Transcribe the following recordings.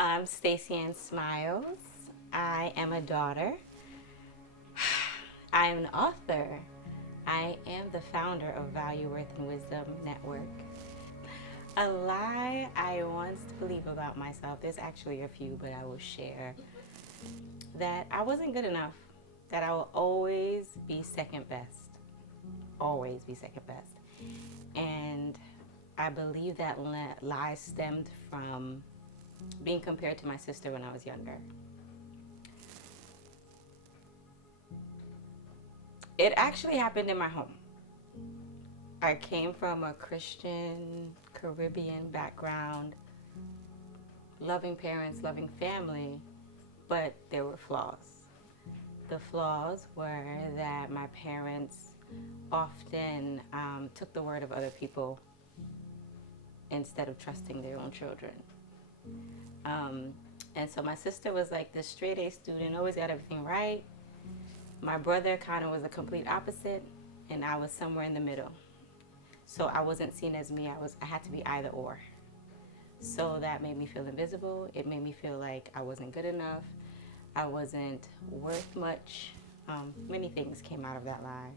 I'm Staci Ann Smiles. I am a daughter. I am an author. I am the founder of Value, Worth, and Wisdom Network. A lie I once believed about myself, there's actually a few, but I will share, that I wasn't good enough, that I will always be second best. Always be second best. And I believe that lie stemmed from being compared to my sister when I was younger. It actually happened in my home. I came from a Christian Caribbean background, loving parents, loving family, but there were flaws. The flaws were that my parents often took the word of other people instead of trusting their own children. And so my sister was like this straight A student, always got everything right. My brother kind of was the complete opposite, and I was somewhere in the middle. So I wasn't seen as me, I had to be either or. So that made me feel invisible. It made me feel like I wasn't good enough. I wasn't worth much. Many things came out of that lie.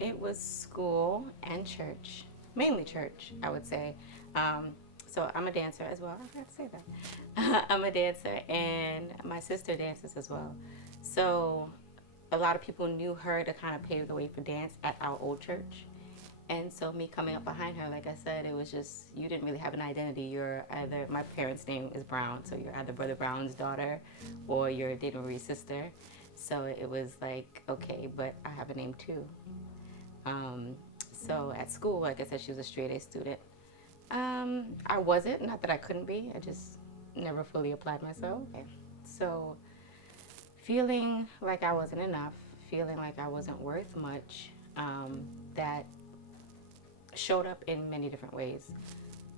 It was school and church, mainly church, I would say. So I'm a dancer as well. I forgot to say that. I'm a dancer, and my sister dances as well. So a lot of people knew her to kind of pave the way for dance at our old church. And so me coming up behind her, like I said, it was just, you didn't really have an identity. You're either, my parents' name is Brown, so you're either Brother Brown's daughter or you're Dana Marie's sister. So it was like, okay, but I have a name too. So at school, like I said, she was a straight A student. I wasn't, not that I couldn't be, I just never fully applied myself. So feeling like I wasn't enough, feeling like I wasn't worth much, that showed up in many different ways.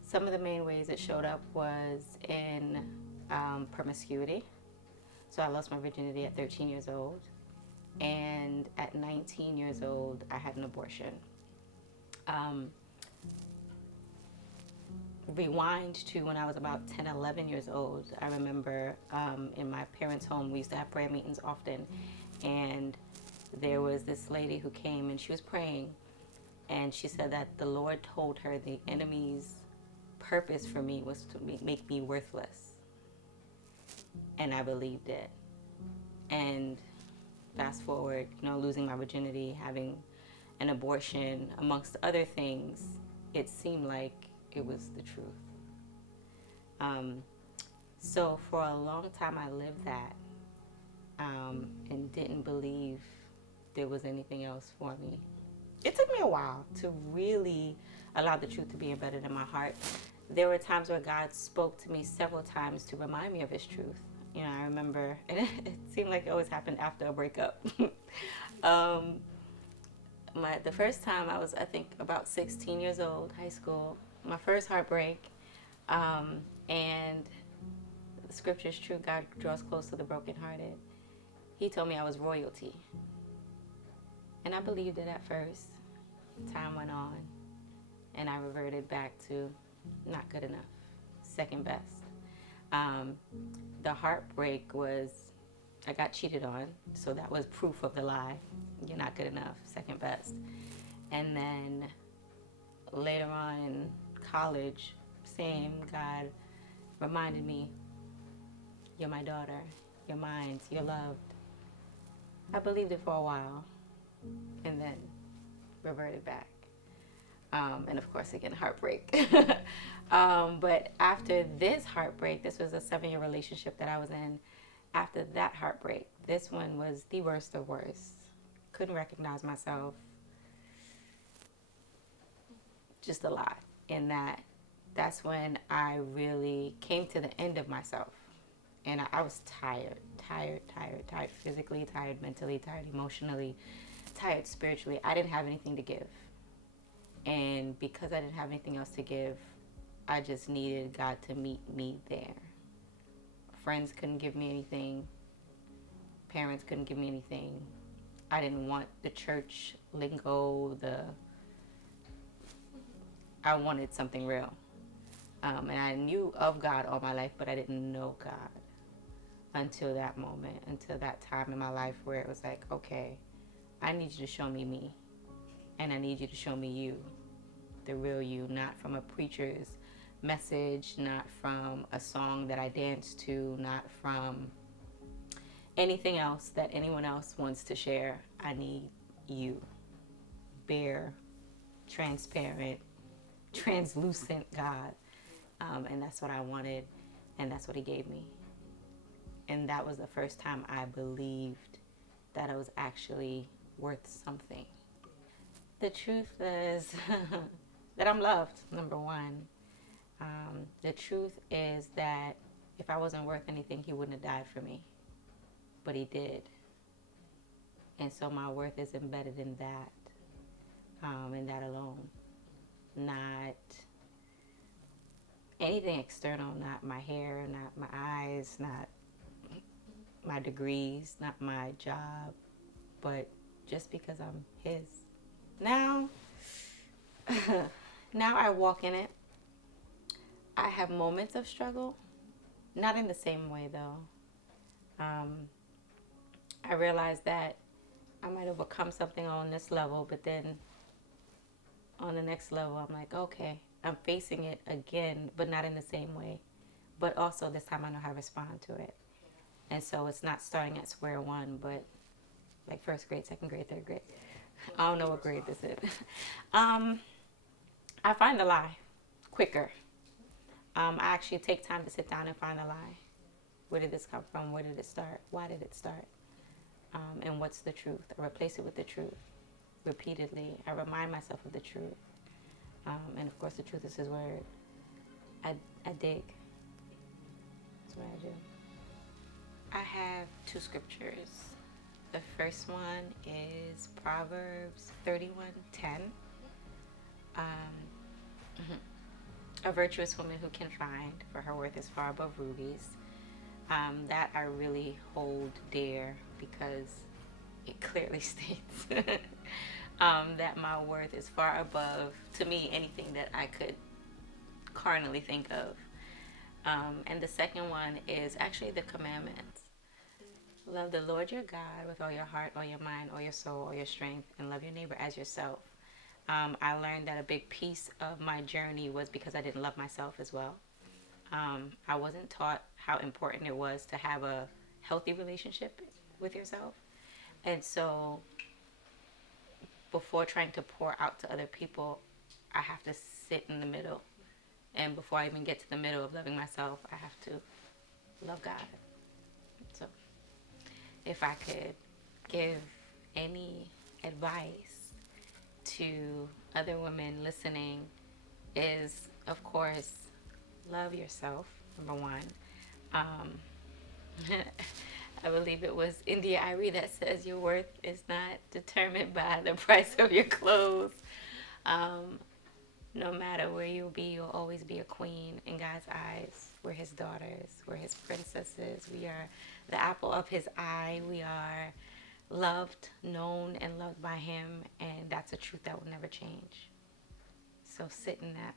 Some of the main ways it showed up was in promiscuity. So I lost my virginity at 13 years old, and at 19 years old, I had an abortion. Rewind to when I was about 10, 11 years old. I remember in my parents' home, we used to have prayer meetings often, and there was this lady who came and she was praying, and she said that the Lord told her the enemy's purpose for me was to make me worthless. And I believed it. And fast forward, losing my virginity, having an abortion, amongst other things, it seemed like it was the truth. So for a long time I lived that and didn't believe there was anything else for me. It took me a while to really allow the truth to be embedded in my heart. There were times where God spoke to me several times to remind me of his truth. I remember, and it seemed like it always happened after a breakup. The first time I was, I think, about 16 years old, high school, my first heartbreak, and the scripture is true, God draws close to the brokenhearted. He told me I was royalty. And I believed it at first. Time went on, and I reverted back to not good enough, second best. The heartbreak was, I got cheated on, so that was proof of the lie. You're not good enough, second best. And then later on in college, same, God reminded me, you're my daughter, you're mine, you're loved. I believed it for a while, and then reverted back. And of course, again, heartbreak. But after this heartbreak, this was a 7-year relationship that I was in. After that heartbreak, this one was the worst of worst. Couldn't recognize myself. Just a lot. In that's when I really came to the end of myself. And I was tired, physically tired, mentally tired, emotionally tired, spiritually. I didn't have anything to give. And because I didn't have anything else to give, I just needed God to meet me there. Friends couldn't give me anything. Parents couldn't give me anything. I didn't want the church lingo, I wanted something real. And I knew of God all my life, but I didn't know God until that moment, until that time in my life where it was like, okay, I need you to show me me. And I need you to show me you, the real you, not from a preacher's message, not from a song that I dance to, not from anything else that anyone else wants to share. I need you. Bare, transparent, translucent God. And that's what I wanted, and that's what he gave me. And that was the first time I believed that I was actually worth something. The truth is that I'm loved, number one. The truth is that if I wasn't worth anything, he wouldn't have died for me. But he did. And so my worth is embedded in that, and that alone. Not anything external, not my hair, not my eyes, not my degrees, not my job, but just because I'm his. Now, now I walk in it. I have moments of struggle, not in the same way though. I realize that I might overcome something on this level, but then on the next level, I'm like, okay, I'm facing it again, but not in the same way. But also this time I know how to respond to it. And so it's not starting at square one, but like first grade, second grade, third grade. I don't know what grade this is. I find the lie quicker. I actually take time to sit down and find the lie. Where did this come from? Where did it start? Why did it start? And what's the truth? I replace it with the truth repeatedly. I remind myself of the truth. And of course, the truth is his word. I dig. That's what I do. I have two scriptures. The first one is Proverbs 31:10. A virtuous woman who can find, for her worth is far above rubies. That I really hold dear because it clearly states that my worth is far above, to me, anything that I could carnally think of. And the second one is actually the commandments. Love the Lord your God with all your heart, all your mind, all your soul, all your strength, and love your neighbor as yourself. I learned that a big piece of my journey was because I didn't love myself as well. I wasn't taught how important it was to have a healthy relationship with yourself. And so before trying to pour out to other people, I have to sit in the middle. And before I even get to the middle of loving myself, I have to love God. So if I could give any advice to other women listening is, of course, love yourself, number one. I believe it was India Irie that says your worth is not determined by the price of your clothes. No matter where you'll be, you'll always be a queen in God's eyes. We're his daughters. We're his princesses. We are the apple of his eye. We are loved, known, and loved by him. And that's a truth that will never change. So sit in that.